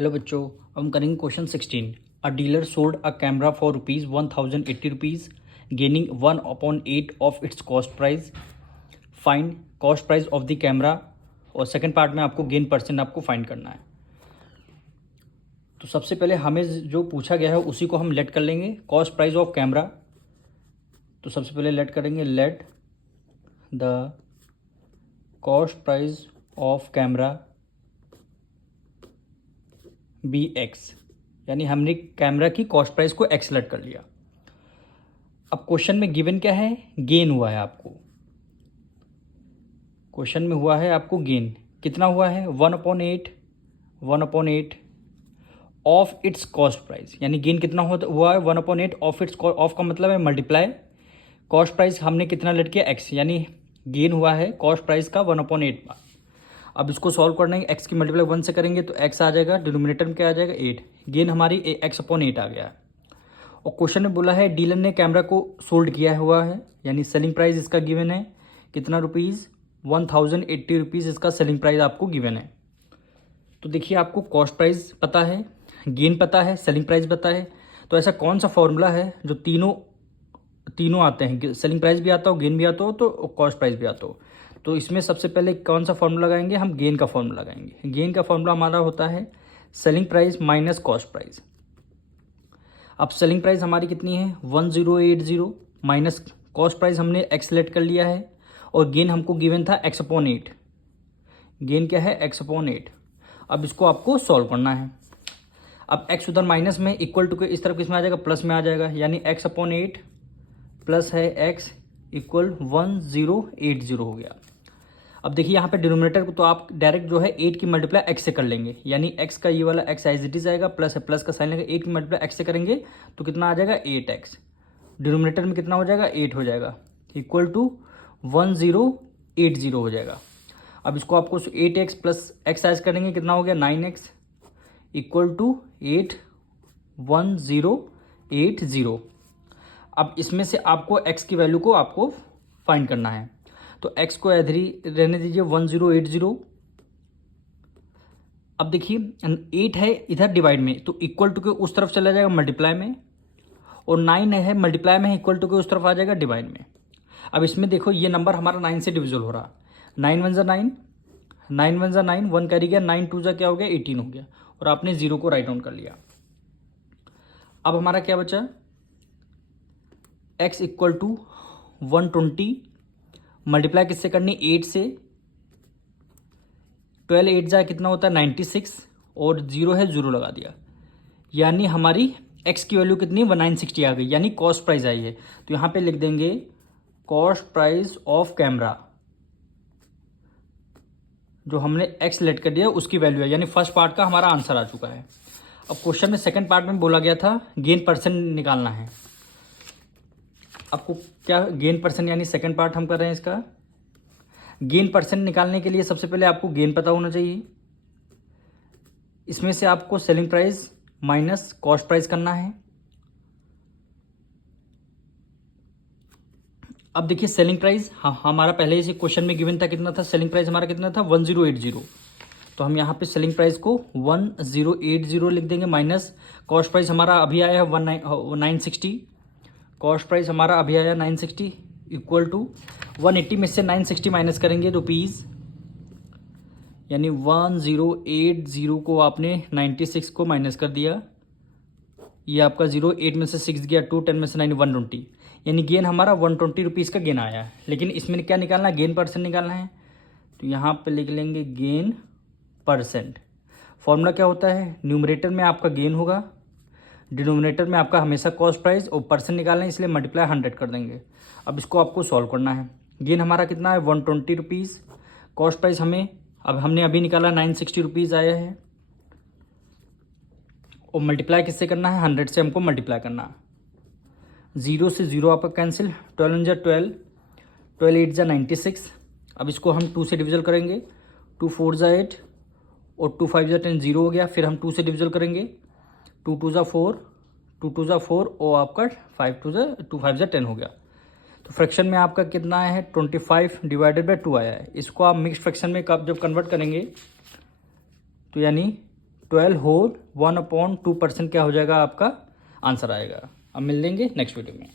Hello बच्चों, अब हम करेंगे question 16। A dealer sold a camera for ₹1080 gaining 1/8 of its cost price. Find cost price of the camera. और second part में आपको गेन परसेंट आपको फाइंड करना है। तो सबसे पहले हमें जो पूछा गया है उसी को हम लेट कर लेंगे, कॉस्ट प्राइस ऑफ कैमरा। तो सबसे पहले लेट करेंगे, let the cost price of camera be x, यानी हमने कैमरा की कॉस्ट प्राइस को एक्स लेट कर लिया। अब क्वेश्चन में गिवन क्या है, गेन हुआ है आपको। क्वेश्चन में हुआ है आपको गेन कितना हुआ है, 1/8 ऑफ इट्स कॉस्ट प्राइस, यानी गेन कितना हुआ है 1/8 ऑफ इट्स। ऑफ का मतलब है मल्टीप्लाई, कॉस्ट प्राइस हमने कितना लेट किया एक्स, यानी गेन हुआ है कॉस्ट प्राइस का 1/8 बार। अब इसको सॉल्व करना है, एक्स की मल्टीप्लाई 1 से करेंगे तो एक्स आ जाएगा, डिनोमिनेटर में क्या आ जाएगा 8। गेन हमारी x/8 आ गया। और क्वेश्चन में बोला है डीलर ने कैमरा को सोल्ड किया हुआ है, यानी सेलिंग प्राइस इसका गिवन है कितना रुपीज़, 1080 रुपीज़ इसका सेलिंग प्राइस आपको गिवन है। तो देखिए आपको कॉस्ट प्राइस पता है, गेन पता है, सेलिंग प्राइस पता है। तो ऐसा कौन सा फॉर्मूला है जो तीनों आते हैं, सेलिंग प्राइस भी आता हो, गेन भी आता हो, तो कॉस्ट प्राइस भी आता हो। तो इसमें सबसे पहले कौन सा फॉर्मूला लगाएंगे, हम गेन का फॉर्मूला लगाएंगे। गेन का फॉर्मूला हमारा होता है selling price minus cost price. अब सेलिंग प्राइस हमारी कितनी है 1080 माइनस कॉस्ट प्राइस हमने एक्स लेट कर लिया है, और गेन हमको गिवन था x/8। गेन क्या है x/8। अब इसको आपको सॉल्व करना है। अब x उधर माइनस में, इक्वल टू के इस तरफ किस में आ जाएगा, प्लस में आ जाएगा, यानी x/8 प्लस है x इक्वल 1080 हो गया। अब देखिए यहाँ पे डिनोमिनेटर को तो आप डायरेक्ट जो है 8 की मल्टीप्लाई x से कर लेंगे, यानी x का ये वाला x एज इट इज आएगा, प्लस है प्लस का साइन लगेगा, 8 की मल्टीप्लाई x से करेंगे तो कितना आ जाएगा 8x। डिनोमिनेटर में कितना हो जाएगा 8 हो जाएगा, इक्वल टू 1080 हो जाएगा। अब इसको आपको 8x प्लस x एज करेंगे, कितना हो गया 9x इक्वल टू 81080। अब इसमें से आपको x की वैल्यू को आपको फाइंड करना है। तो x को इधर ही रहने दीजिए 1080। अब देखिए 8 है इधर डिवाइड में, तो इक्वल टू के उस तरफ चला जाएगा मल्टीप्लाई में, और 9 है मल्टीप्लाई में, इक्वल टू के उस तरफ आ जाएगा डिवाइड में। अब इसमें देखो ये नंबर हमारा 9 से डिविजल हो रहा, 9 1 9, 9 1 9, 1 कैरी गया, 9 2 क्या हो गया 18 हो गया, और आपने 0 को राइट डाउन कर लिया। अब हमारा क्या बचा, x इक्वल टू 120 मल्टीप्लाई किससे करनी 8 से, 12 8 जा कितना होता है 96, और 0 है 0 लगा दिया, यानी हमारी x की वैल्यू कितनी 1960 आ गई, यानी कॉस्ट प्राइस आई है। तो यहाँ पे लिख देंगे कॉस्ट प्राइस ऑफ कैमरा, जो हमने x लेट कर दिया उसकी वैल्यू है, यानी फर्स्ट पार्ट का हमारा आंसर आ चुका है। अब क्वेश्चन में सेकंड पार्ट में बोला गया था गेन परसेंट निकालना है। आपको क्या गेन परसेंट, यानी सेकंड पार्ट हम कर रहे हैं इसका। गेन परसेंट निकालने के लिए सबसे पहले आपको गेन पता होना चाहिए। इसमें से आपको selling price minus cost price करना है। अब देखिए सेलिंग प्राइस हमारा पहले इसी क्वेश्चन में गिवन था, कितना था सेलिंग प्राइस हमारा कितना था 1080। तो हम यहाँ पे सेलिंग प्राइस को 1080 लिख देंगे, माइनस कॉस्ट प्राइस हमारा अभी आया है 960। कॉस्ट प्राइस हमारा अभी आया 960 इक्वल टू 180 में से 960 माइनस करेंगे रुपीज़, यानी 1080 को आपने 96 को माइनस कर दिया, ये आपका 0 8 में से 6 गया 2, 10 में से 9 120, यानी गेन हमारा 120 रुपीज़ का गेन आया है। लेकिन इसमें क्या निकालना है, गेन परसेंट निकालना है। तो यहाँ पे लिख लेंगे गेन परसेंट। फॉर्मूला क्या होता है, न्यूमरेटर में आपका गेन होगा, डिनोमिनेटर में आपका हमेशा कॉस्ट प्राइस, और परसेंट निकालना है इसलिए मल्टीप्लाई 100 कर देंगे। अब इसको आपको सॉल्व करना है। गेन हमारा कितना है 120 रुपीज़, कॉस्ट प्राइस हमने अभी निकाला 960 रुपीज़ आया है, और मल्टीप्लाई किससे करना है 100 से हमको मल्टीप्लाई करना है। 0 से 0 आपका कैंसिल, 12 जा 12, 12 8 जा 96। अब इसको हम 2 से डिविजल करेंगे, 2 4 जा 8, और 2 5 जा 10, 0 हो गया। फिर हम 2 से डिविजल करेंगे, 2 2 जा 4, 2 2 जा 4, और आपका 2 5 जा 10 हो गया। तो फ्रैक्शन में आपका कितना आया है 25 डिवाइडेड बाई 2 आया है। इसको आप मिक्स फ्रैक्शन में जब कन्वर्ट करेंगे तो यानी 12 होल 1/2% क्या हो जाएगा आपका आंसर आएगा। अब मिल लेंगे नेक्स्ट वीडियो में।